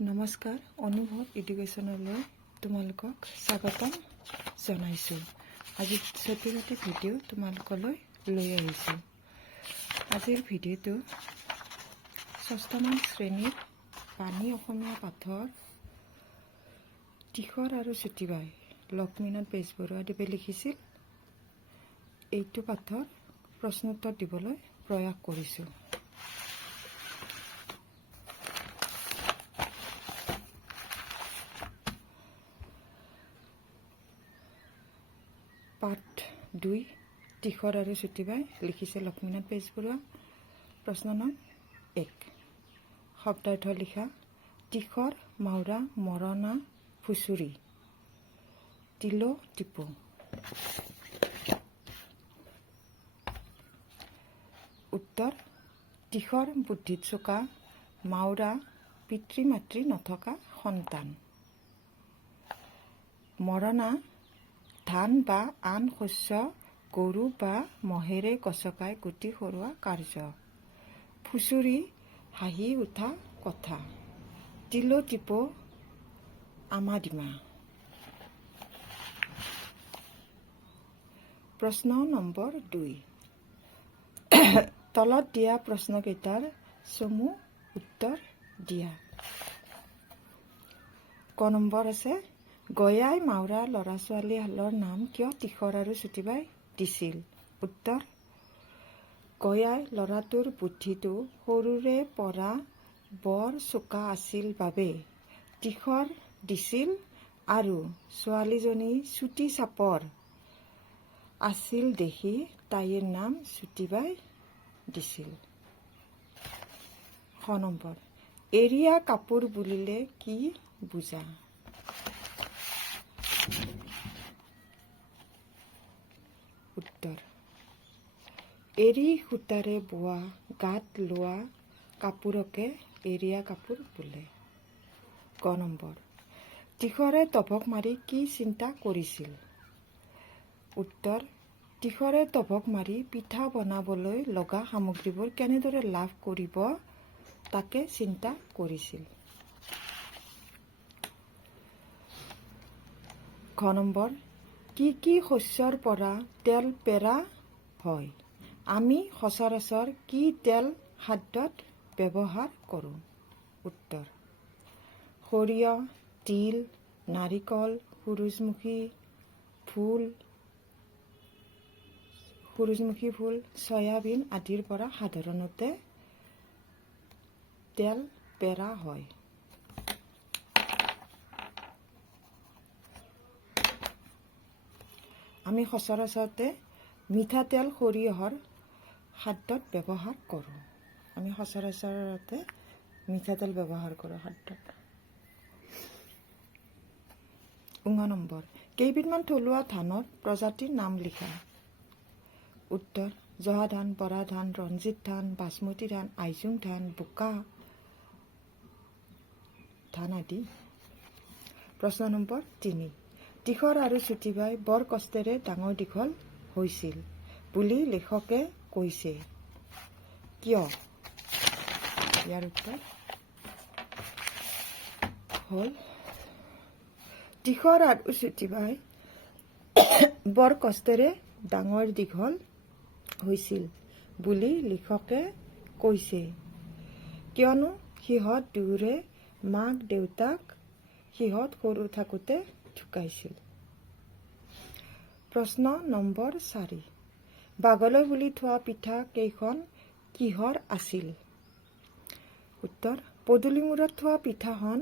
নমস্কাৰ, অনুভৱ এডুকেশ্যনলৈ তোমালোকক স্বাগতম জনাইছোঁ। আজি চতি ৰাতি ভিডিঅ' তোমালোকলৈ লৈ আহিছোঁ। আজিৰ ভিডিঅ'টো ষষ্ঠমান শ্ৰেণীৰ পানী অসমীয়া পাঠৰ তিখৰ আৰু চুটিবাই, লক্ষ্মীনাথ বেজবৰুৱাদেৱে লিখিছিল। এইটো পাঠৰ প্ৰশ্নোত্তৰ দিবলৈ প্ৰয়াস কৰিছোঁ পাঠ দুই, তিখৰ আৰু চুটিবাই লিখিছে লক্ষ্মীনাথ বেজবৰুৱা। প্ৰশ্ন নং এক। শব্দাৰ্থ লিখা, তিখৰ মাউৰা মৰণা, ফুচুৰি। তিলো, টিপু। উত্তৰ, তিখৰ বুদ্ধিত চোকা মাউৰা পিতৃ মাতৃ নথকা সন্তান। মৰণা ধান বা আন শস্য গৰু বা মহেৰে গছকাই গুটি সৰোৱা কাৰ্য। ফুচুৰি হাঁহি উঠা কথা। তিলো টিপো আমাদিমা প্ৰশ্ন নম্বৰ দুই। তলত দিয়া প্ৰশ্নকেইটাৰ চমু উত্তৰ দিয়া। ক নম্বৰ আছে? গয়াই মাউৰা ল'ৰা ছোৱালীহালৰ নাম কিয় তিখৰ আৰু চুটিবাই দিছিল? উত্তৰ, গয়াই ল'ৰাটোৰ বুদ্ধিটো সৰুৰে পৰা বৰ চোকা আছিল বাবে তিখৰ দিছিল আৰু ছোৱালীজনী চুটি চাপৰ আছিল দেখি তাইৰ নাম চুটিবাই দিছিল। খ নম্বৰ, এৰিয়া কাপোৰ বুলিলে কি বুজা? উত্তৰ। এৰী সূতাৰে বোৱা, গাত লোৱা কাপোৰকে এৰীয়া কাপোৰ বোলে। ক নম্বৰ। তিখৰে টভক মাৰি কি চিন্তা কৰিছিল? উত্তৰ, তিখৰে টভক মাৰি পিঠা বনাবলৈ লগা সামগ্ৰীবোৰ কেনেদৰে লাভ কৰিব, তাকে চিন্তা কৰিছিল। ঘ নম্বৰ। কি কি শস্যৰ পৰা তেল পেৰা হয়? আমি সচৰাচৰ কি তেল খাদ্যত ব্যৱহাৰ কৰোঁ? উত্তৰ। সৰিয়হ, তিল, নাৰিকল, সূৰুযমুখী ফুল সূৰুযমুখী ফুল, চয়াবিন আদিৰ পৰা সাধাৰণতে তেল পেৰা হয়। আমি সচৰাচৰতে মিঠাতেল সৰিয়হৰ খাদ্যত ব্যৱহাৰ কৰোঁ। আমি সচৰাচৰতে মিঠাতেল ব্যৱহাৰ কৰোঁ খাদ্যত। উঙ নম্বৰ। কেইবিধমান থলুৱা ধানৰ প্ৰজাতিৰ নাম লিখা। উত্তৰ, জহা ধান, বৰা ধান, ৰঞ্জিত ধান, বাচমতি ধান, আইজোং ধান, বোকা ধান আদি। প্ৰশ্ন নম্বৰ তিনি। তিখৰ আৰু চুটিবাই বৰ কষ্টেৰে ডাঙৰ দীঘল হৈছিল বুলি লেখকে কৈছে। কিয়? ইয়াৰ উত্তৰ হ'ল তিখৰ আৰু চুটিবাই বৰ কষ্টেৰে ডাঙৰ দীঘল হৈছিল বুলি লিখকে কৈছে। কিয়নো সিহঁত দুয়োৰে মাক দেউতাক সিহঁত সৰু থাকোঁতে ঢুকাইছিল। প্ৰশ্ন নম্বৰ চাৰি। বাঘলৈ বুলি থোৱা পিঠা কেইখন কিহৰ আছিল? উত্তৰ, পদূলিমূৰত থোৱা পিঠাখন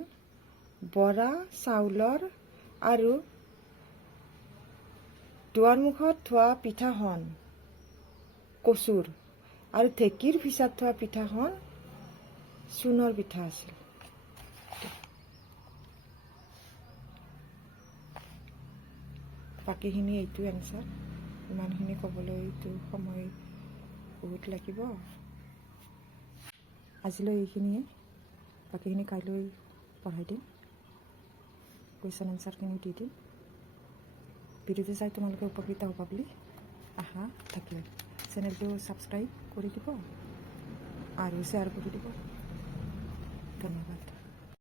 বৰা চাউলৰ আৰু দুৱাৰমুখত থোৱা পিঠাখন কচুৰ আৰু ঢেঁকীৰ ফিচাত থোৱা পিঠাখন চূণৰ পিঠা আছিল। বাকীখিনি এইটো এনচাৰ ইমানখিনি ক'বলৈতো সময় বহুত লাগিব। আজিলৈ এইখিনিয়ে। বাকীখিনি কাইলৈ পঢ়াই দিম। কুৱেশ্যন এনচাৰখিনি দি দিম। ভিডিঅ'টো চাই তোমালোকে উপকৃত হ'বা বুলি আশা থাকিলে। চেনেলটো ছাবস্ক্ৰাইব কৰি দিব আৰু শ্বেয়াৰ কৰি দিব। ধন্যবাদ।